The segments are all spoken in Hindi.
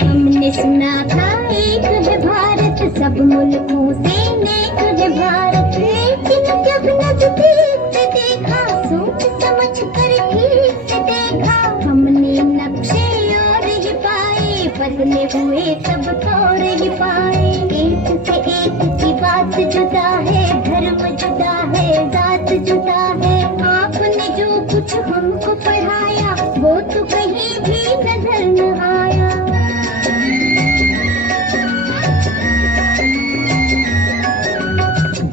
हमने सुना था एक है भारत, सब मुल्कों से नेक है भारत, लेकिन जब नजदीक से देखा, सोच समझ कर ठीक से देखा, हमने नक्शे और ही पाए, बदले हुए सब तोड़ ही पाए। एक से एक की बात जुदा है, धर्म जुदा है, जात जुदा है। आपने जो कुछ हमको पढ़ाया, वो तो कहीं भी नजर न आया।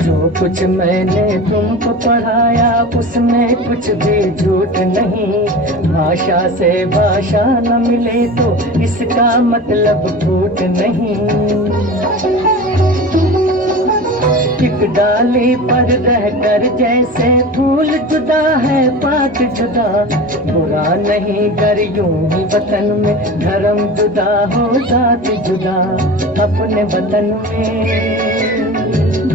जो कुछ मैंने तुमको पढ़ाया, उसमें कुछ भी झूठ नहीं। भाषा से भाषा न मिले तो इसका मतलब फूट नहीं। एक डाली पर रहकर जैसे फूल जुदा है पात जुदा, बुरा नहीं कर यूं ही वतन में धर्म जुदा हो जात जुदा। अपने वतन में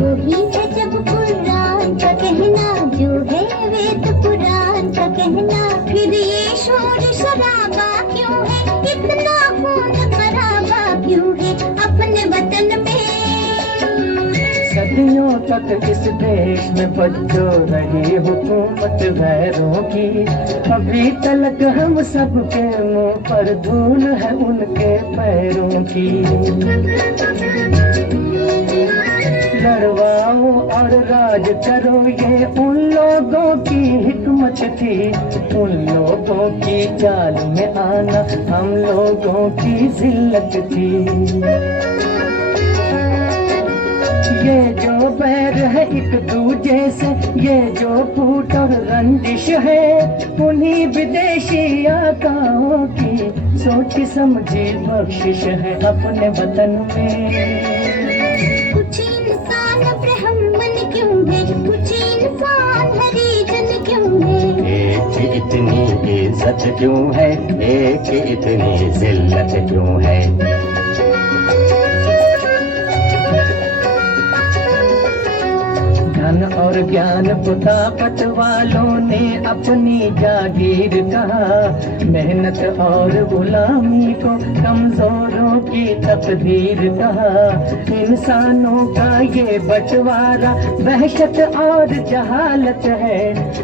वही है जब कुरान का कहना, जो है वेद पुराण का कहना, फिर ये शोर शराबा क्यों है, इतना खून खराबा क्यों है अपने वतन में। सदियों तक इस देश में बच्चों रही हुकूमत गैरों की, अभी तलक हम सबके मुंह पर धूल है उनके पैरों की। लड़वाओ और राज करो, ये उन लोगों की हिकमत थी, उन लोगों की चाल में आना हम लोगों की जिल्लत थी। ये जो बैर है एक दूजे से, ये जो फूट और रंजिश है, उन्हीं विदेशी आकाओं की सोची समझी बख्शिश है अपने वतन में। कुछ इंसान ब्राह्मण क्यों है, कुछ इंसान हरिजन क्यों है, एक इतनी इज्जत क्यों है, एक इतनी जिल्लत क्यों है। धन और ज्ञान को ताकत वालों ने अपनी जागीर कहा, मेहनत और गुलामी को कमजोरों की तकदीर कहा। इंसानों का ये बंटवारा वहशत और जहालत है,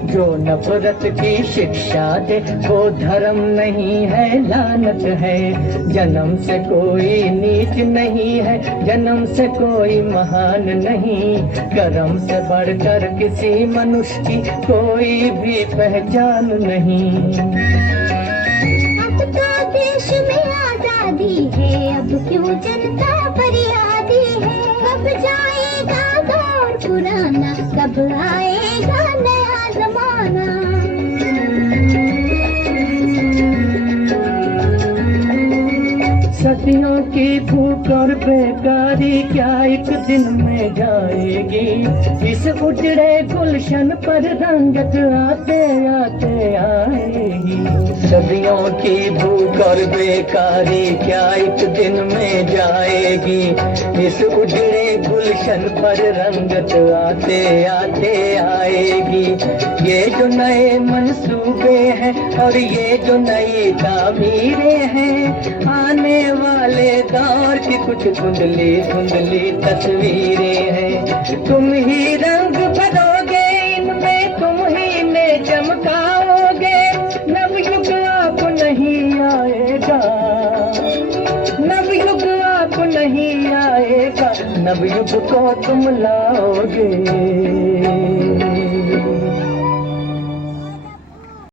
जो नफरत की शिक्षा दे वो धर्म नहीं है लानत है। जन्म से कोई नीच नहीं है, जन्म से कोई महान नहीं, कर्म से बढ़कर किसी मनुष्य की कोई भी पहचान नहीं। अब तो देश में आजादी है, अब क्यों जनता फरियादी है, कब जाएगा दौर पुराना, कब आएगा नया जमाना। सदियों की भूख और बेकारी क्या एक दिन में जाएगी, इस उजड़े गुलशन पर रंगत आते आते आएगी। सदियों की भूख और बेकारी क्या एक दिन में जाएगी, इस उजड़े गुलशन पर रंगत आते आते आएगी। ये जो नए मंसूबे हैं और ये जो नई तामीरें हैं, आने वाले दौर की कुछ धुंधली धुंधली तस्वीरें हैं। तुम ही रंग भरोगे इनमें, तुम ही ने चमकाओगे, नवयुग आप नहीं आएगा, नवयुग आप नहीं आएगा, नवयुग को तुम लाओगे।